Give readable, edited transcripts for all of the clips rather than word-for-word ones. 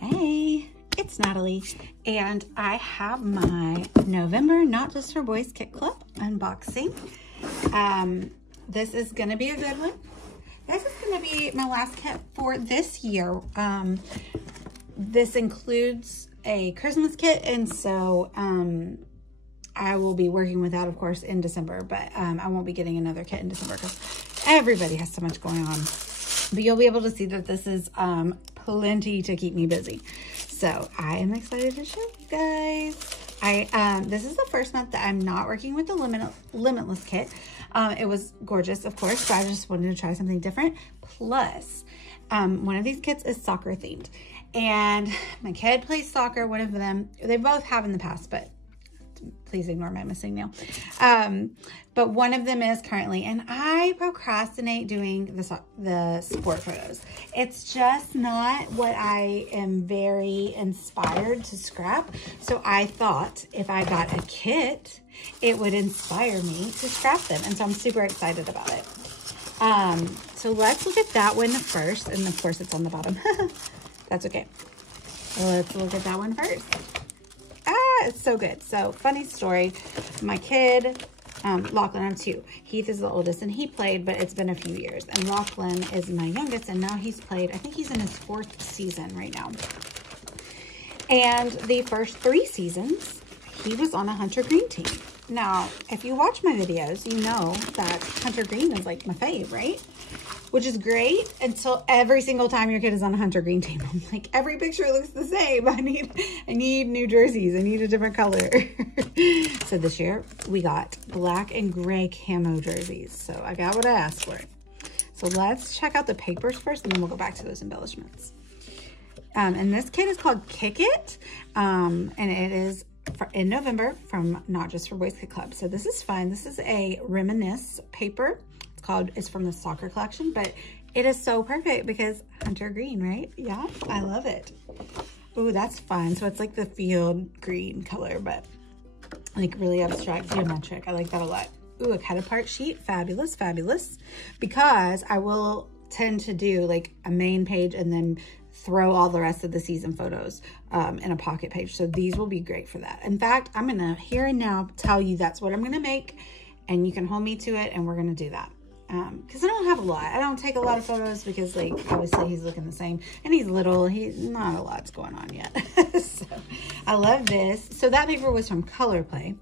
Hey, it's Natalie, and I have my November Not Just for Boys Kit Club unboxing. This is gonna be a good one. This is gonna be my last kit for this year. This includes a Christmas kit, and so I will be working with that, of course, in December, but I won't be getting another kit in December because everybody has so much going on. But you'll be able to see that this is plenty to keep me busy. So I am excited to show you guys. This is the first month that I'm not working with the Limitless kit. It was gorgeous, of course, but I just wanted to try something different. Plus, one of these kits is soccer themed. And my kid plays soccer, one of them. They both have in the past, but please ignore my missing nail. But one of them is currently, and I procrastinate doing the sport photos. It's just not what I am very inspired to scrap. So I thought if I got a kit, it would inspire me to scrap them. And so I'm super excited about it. So let's look at that one first. And of course it's on the bottom. That's okay. Let's look at that one first. It's so good. So funny story, my kid, Lachlan, I'm 2. Heath is the oldest and he played, but it's been a few years. And Lachlan is my youngest and now he's played, I think he's in his 4th season right now. And the first 3 seasons, he was on a Hunter Green team. Now, if you watch my videos, you know that Hunter Green is like my fave, right? Which is great until every single time your kid is on a Hunter Green team. I'm like, every picture looks the same. I need new jerseys. I need a different color. So this year we got black and gray camo jerseys. So I got what I asked for. So let's check out the papers first and then we'll go back to those embellishments. And this kit is called Kick It. And it is in November from Not Just for Boys Kit Club. So this is fun. This is a Reminisce paper. It's from the soccer collection, but it is so perfect because Hunter Green, right? Yeah, I love it. Ooh, that's fun. So it's like the field green color, but like really abstract, geometric. I like that a lot. Ooh, a cut apart sheet. Fabulous, fabulous. Because I will tend to do like a main page and then throw all the rest of the season photos in a pocket page. So these will be great for that. In fact, I'm gonna here and now tell you that's what I'm gonna make, and you can hold me to it, and we're gonna do that. Because I don't have a lot. I don't take a lot of photos because, like, obviously he's looking the same. And he's little. He's not a lot's going on yet. So I love this. So that paper was from Color Play.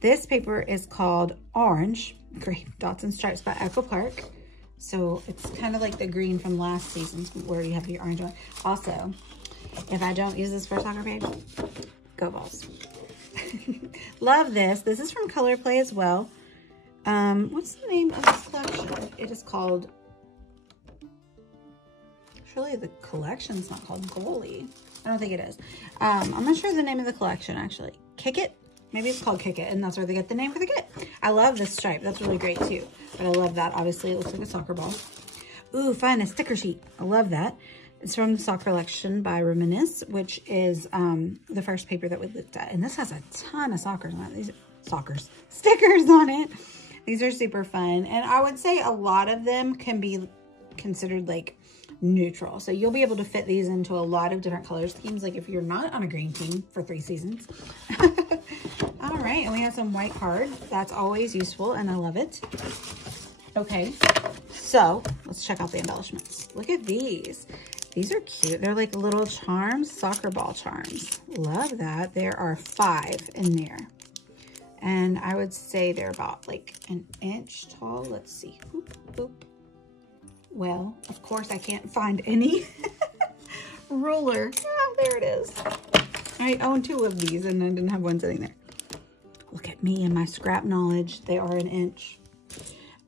This paper is called Orange, Great Dots and Stripes by Echo Park. So it's kind of like the green from last season where you have the orange one. Also, if I don't use this for a soccer page, go Balls. Love this. This is from Color Play as well. What's the name of this collection? It is called, surely the collection's not called Goalie. I don't think it is. I'm not sure the name of the collection actually. Kick It? Maybe it's called Kick It, and that's where they get the name for the kit. I love this stripe. That's really great too. But I love that. Obviously, it looks like a soccer ball. Ooh, fun, a sticker sheet. I love that. It's from the Soccer Collection by Reminisce, which is the first paper that we looked at. And this has a ton of stickers on it. These are super fun. And I would say a lot of them can be considered like neutral. So you'll be able to fit these into a lot of different color schemes. Like if you're not on a green team for 3 seasons. All right. And we have some white cards. That's always useful and I love it. Okay. So let's check out the embellishments. Look at these. These are cute. They're like little charms, soccer ball charms. Love that. There are 5 in there. And I would say they're about like an inch tall. Let's see. Boop, boop. Well, of course, I can't find any ruler. Ah, there it is. I own 2 of these and I didn't have one sitting there. Look at me and my scrap knowledge. They are an inch.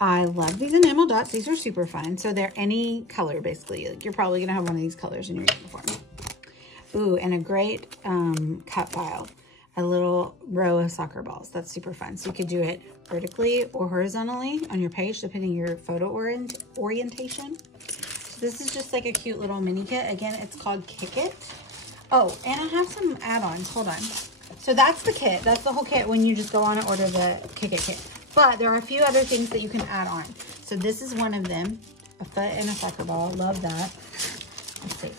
I love these enamel dots. These are super fun. So they're any color, basically. Like you're probably going to have one of these colors in your uniform. Ooh, and a great cut file. A little row of soccer balls. That's super fun. So you could do it vertically or horizontally on your page, depending your photo orientation. So this is just like a cute little mini kit. Again, it's called Kick It. Oh, and I have some add-ons. Hold on. So that's the kit. That's the whole kit when you just go on and order the Kick It kit. But there are a few other things that you can add on. So this is one of them, a foot and a soccer ball. Love that. Let's see.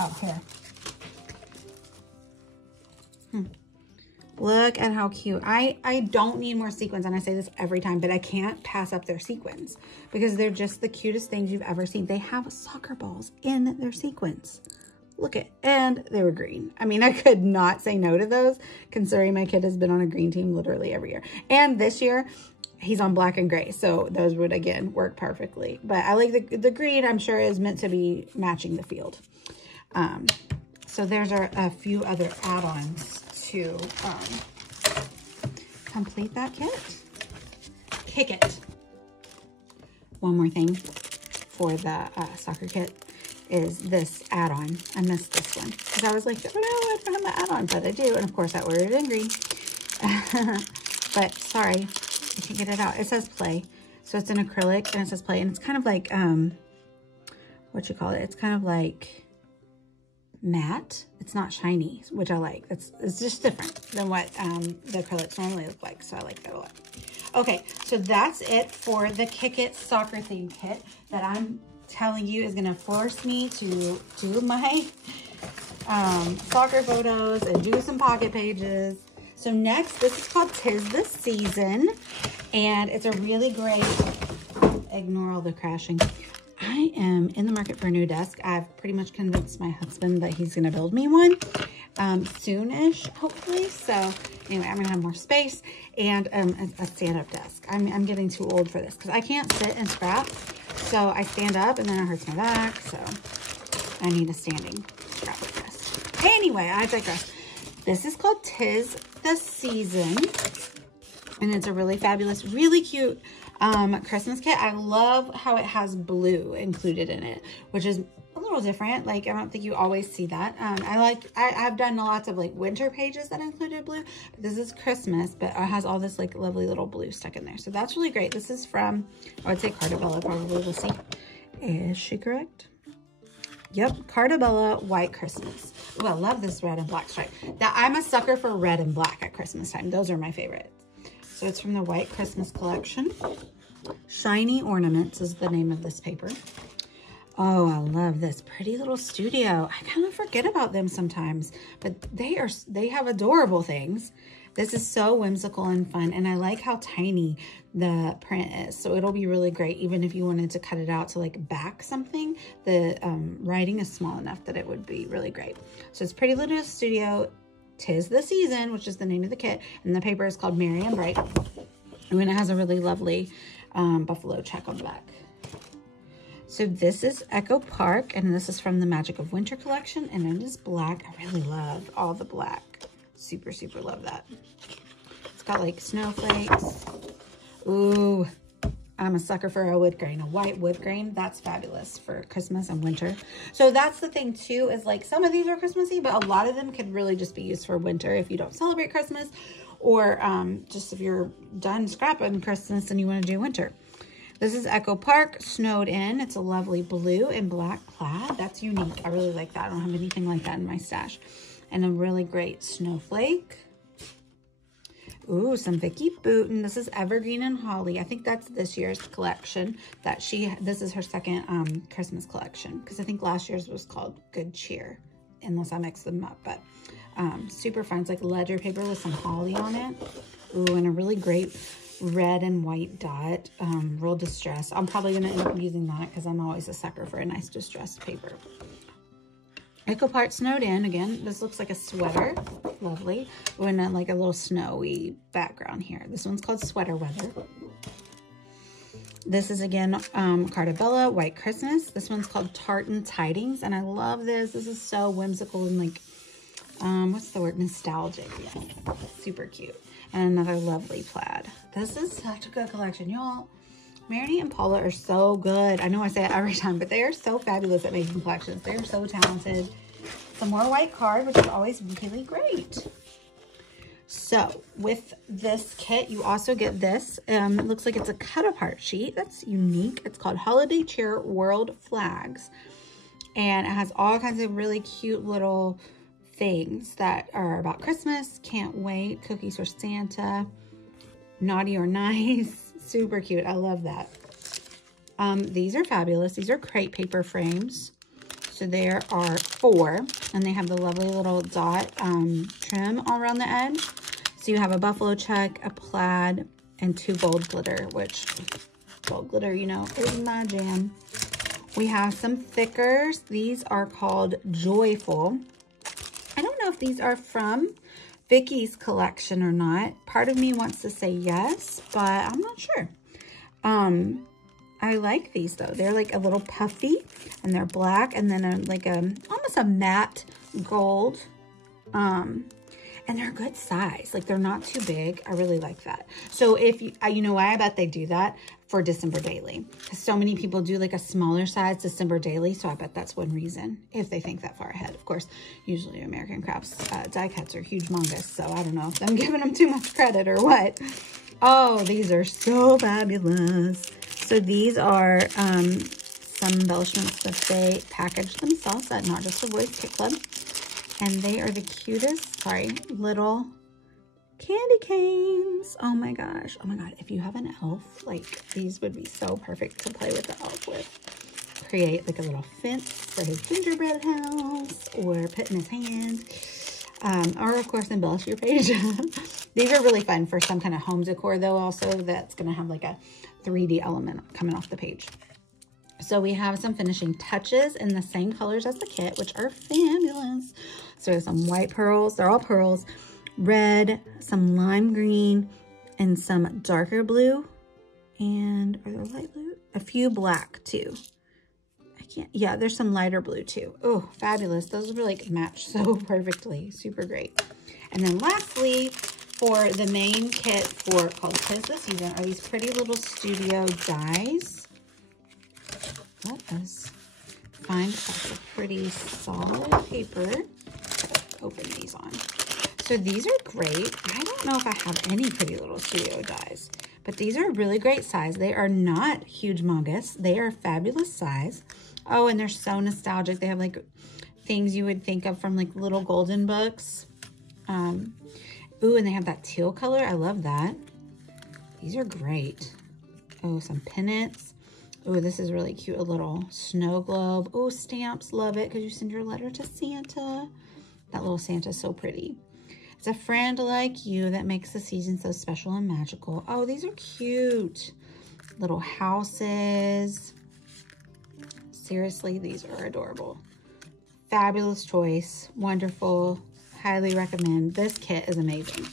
Oh, here. Look at how cute. I don't need more sequins, and I say this every time, but I can't pass up their sequins because they're just the cutest things you've ever seen. They have soccer balls in their sequins. Look at, and they were green. I mean, I could not say no to those, considering my kid has been on a green team literally every year. And this year, he's on black and gray, so those would, again, work perfectly. But I like the green, I'm sure, is meant to be matching the field. So there's a few other add-ons to complete that kit. Kick it. One more thing for the soccer kit is this add-on. I missed this one because I was like, oh no, I don't have my add-on, but I do. And of course I ordered it in green. But sorry, I can't get it out. It says play. So it's an acrylic and it says play, and it's kind of like, what you call it? It's kind of like matte. It's not shiny, which I like. It's just different than what the acrylics normally look like, so I like that a lot. Okay, so that's it for the Kick It soccer theme kit that I'm telling you is gonna force me to do my soccer photos and do some pocket pages. So next, this is called 'Tis the Season, and it's a really great, ignore all the crashing. I am in the market for a new desk. I've pretty much convinced my husband that he's gonna build me one soonish, hopefully. So anyway, I'm gonna have more space and a stand-up desk. I'm getting too old for this because I can't sit and scrap. So I stand up and then it hurts my back. So I need a standing scrap desk. Anyway, I digress. This is called 'Tis the Season, and it's a really fabulous, really cute Christmas kit. I love how it has blue included in it, which is a little different. Like, I don't think you always see that. I've done lots of like winter pages that included blue, but this is Christmas, but it has all this like lovely little blue stuck in there. So that's really great. This is from, I would say Carta Bella, probably. We'll see. Is she correct? Yep, Carta Bella White Christmas. Oh, I love this red and black stripe. Now, I'm a sucker for red and black at Christmas time. Those are my favorites. So it's from the White Christmas collection. Shiny Ornaments is the name of this paper. Oh, I love this pretty little studio. I kind of forget about them sometimes, but they have adorable things. This is so whimsical and fun, and I like how tiny the print is. So it'll be really great, even if you wanted to cut it out to like back something. The writing is small enough that it would be really great. So it's Pretty Little Studio, 'Tis the Season, which is the name of the kit, and the paper is called Merry and Bright. And it has a really lovely buffalo check on the back. So this is Echo Park, and this is from the Magic of Winter collection, and it is black. I really love all the black. Super, super love that. It's got like snowflakes. Ooh, I'm a sucker for a wood grain, a white wood grain. That's fabulous for Christmas and winter. So that's the thing too, is like some of these are Christmassy, but a lot of them could really just be used for winter if you don't celebrate Christmas, or just if you're done scrapping Christmas and you want to do winter. This is Echo Park, Snowed In. It's a lovely blue and black plaid. That's unique. I really like that. I don't have anything like that in my stash. And a really great snowflake. Ooh, some Vicki Boutin. This is Evergreen and Holly. I think that's this year's collection. This is her second Christmas collection, because I think last year's was called Good Cheer, unless I mix them up. But super fun. It's like ledger paper with some holly on it. Ooh, and a really great red and white dot, real distressed. I'm probably going to end up using that because I'm always a sucker for a nice distressed paper. Echo Park Snowed In. Again, this looks like a sweater. Lovely. And like a little snowy background here. This one's called Sweater Weather. This is again Carta Bella White Christmas. This one's called Tartan Tidings, and I love this. This is so whimsical and like, what's the word? Nostalgic. Yeah. Super cute. And another lovely plaid. This is such a good collection, y'all. Marinette and Paula are so good. I know I say it every time, but they are so fabulous at making collections. They are so talented. Some more white card, which is always really great. So with this kit, you also get this. It looks like it's a cut-apart sheet. That's unique. It's called Holiday Cheer World Flags. And it has all kinds of really cute little things that are about Christmas. Can't wait. Cookies for Santa. Naughty or Nice. Super cute. I love that. These are fabulous. These are crepe paper frames. So there are 4, and they have the lovely little dot trim all around the edge. So you have a buffalo check, a plaid, and 2 gold glitter, which gold glitter, you know, is my jam. We have some thickers. These are called Joyful. I don't know if these are from Vicky's collection or not. Part of me wants to say yes, but I'm not sure. I like these though. They're like a little puffy, and they're black, and then almost a matte gold. And they're a good size. Like, they're not too big. I really like that. So if you know why I bet they do that? For December Daily. Because so many people do like a smaller size December Daily. So I bet that's one reason, if they think that far ahead. Of course, usually American Crafts die cuts are humongous. So I don't know if I'm giving them too much credit or what. Oh, these are so fabulous. So these are some embellishments that they package themselves at Not Just a Boys Kit Club. And they are the cutest, little candy canes. Oh my gosh. Oh my God. If you have an elf, like, these would be so perfect to play with the elf with. Create like a little fence for his gingerbread house, or put in his hand. Or of course embellish your page. These are really fun for some kind of home decor though, also that's going to have like a 3D element coming off the page. So we have some finishing touches in the same colors as the kit, which are fabulous. So there's some white pearls, they're all pearls, red, some lime green, and some darker blue. And are there light blue? A few black too. Yeah, there's some lighter blue too. Oh, fabulous. Those will like match so perfectly. Super great. And then lastly, for the main kit called Tis the Season, are these pretty little studio dies. Let us find a pretty solid paper to open these on. So these are great. I don't know if I have any pretty little studio dies, but these are really great size. They are not huge humongous. They are fabulous size. Oh, and they're so nostalgic. They have like things you would think of from like little golden books. Ooh, and they have that teal color. I love that. These are great. Oh, some pennants. Oh, this is really cute. A little snow globe. Oh, stamps. Love it because you send your letter to Santa. That little Santa is so pretty. It's a friend like you that makes the season so special and magical. Oh, these are cute. Little houses. Seriously, these are adorable. Fabulous choice. Wonderful. Highly recommend. This kit is amazing.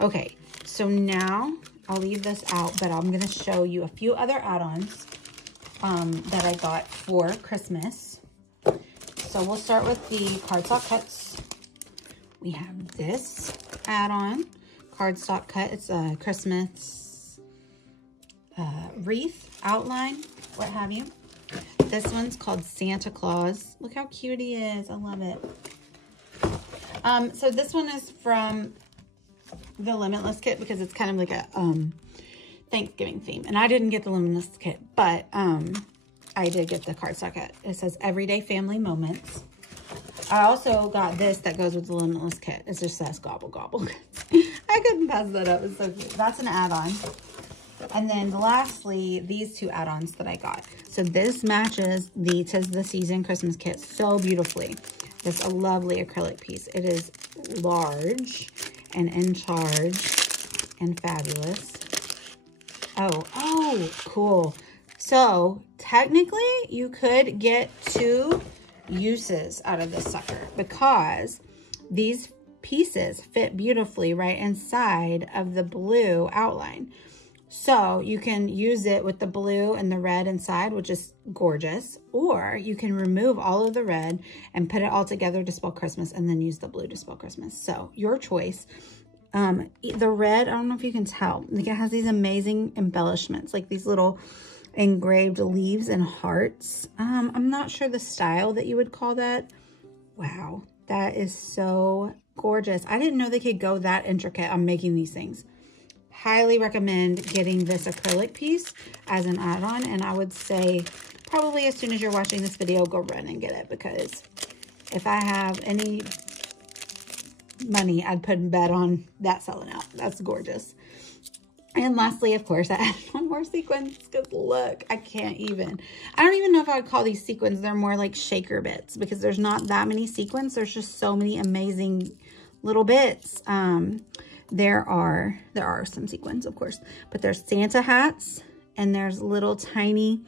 Okay, so now I'll leave this out, but I'm going to show you a few other add-ons that I got for Christmas. So we'll start with the cardstock cuts. We have this add-on cardstock cut. It's a Christmas wreath outline, what have you. This one's called Santa Claus. Look how cute he is. I love it. So this one is from the Limitless kit because it's kind of like a Thanksgiving theme. And I didn't get the Limitless kit, but I did get the cardstock kit. It says Everyday Family Moments. I also got this that goes with the Limitless kit. It just says Gobble Gobble. I couldn't pass that up. It's so cute. That's an add-on. And then lastly, these two add-ons that I got. So this matches the Tis the Season Christmas kit so beautifully. It's a lovely acrylic piece. It is large and in charge and fabulous. Oh, cool. So technically you could get 2 uses out of this sucker because these pieces fit beautifully right inside of the blue outline. So you can use it with the blue and the red inside, which is gorgeous, or you can remove all of the red and put it all together to spell Christmas and then use the blue to spell Christmas. So your choice. The red, I don't know if you can tell, like it has these amazing embellishments, like these little engraved leaves and hearts. I'm not sure the style that you would call that. Wow, that is so gorgeous. I didn't know they could go that intricate on making these things. Highly recommend getting this acrylic piece as an add-on, and I would say probably as soon as you're watching this video, go run and get it, because if I have any money, I'd put in bet on that selling out. That's gorgeous. And lastly, of course, I added one more sequins because look, I don't even know if I would call these sequins. They're more like shaker bits because there's not that many sequins. There's just so many amazing little bits. There are some sequins, of course, but there's Santa hats and there's little tiny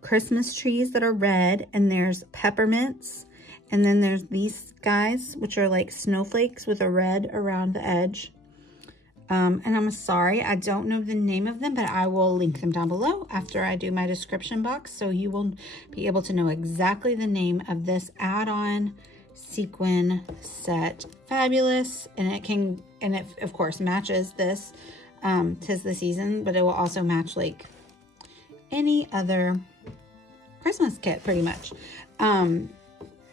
Christmas trees that are red, and there's peppermints, and then there's these guys, which are like snowflakes with a red around the edge. And I'm sorry, I don't know the name of them, but I will link them down below after I do my description box, so you will be able to know exactly the name of this add-on sequin set. Fabulous. And it of course matches this 'tis the season, but it will also match like any other Christmas kit pretty much.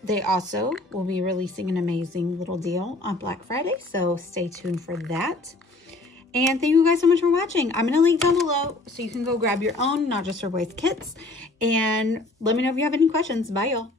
They also will be releasing an amazing little deal on Black Friday, so stay tuned for that. And thank you guys so much for watching. I'm going to link down below so you can go grab your own Not Just For Boys kits. And let me know if you have any questions. Bye, y'all.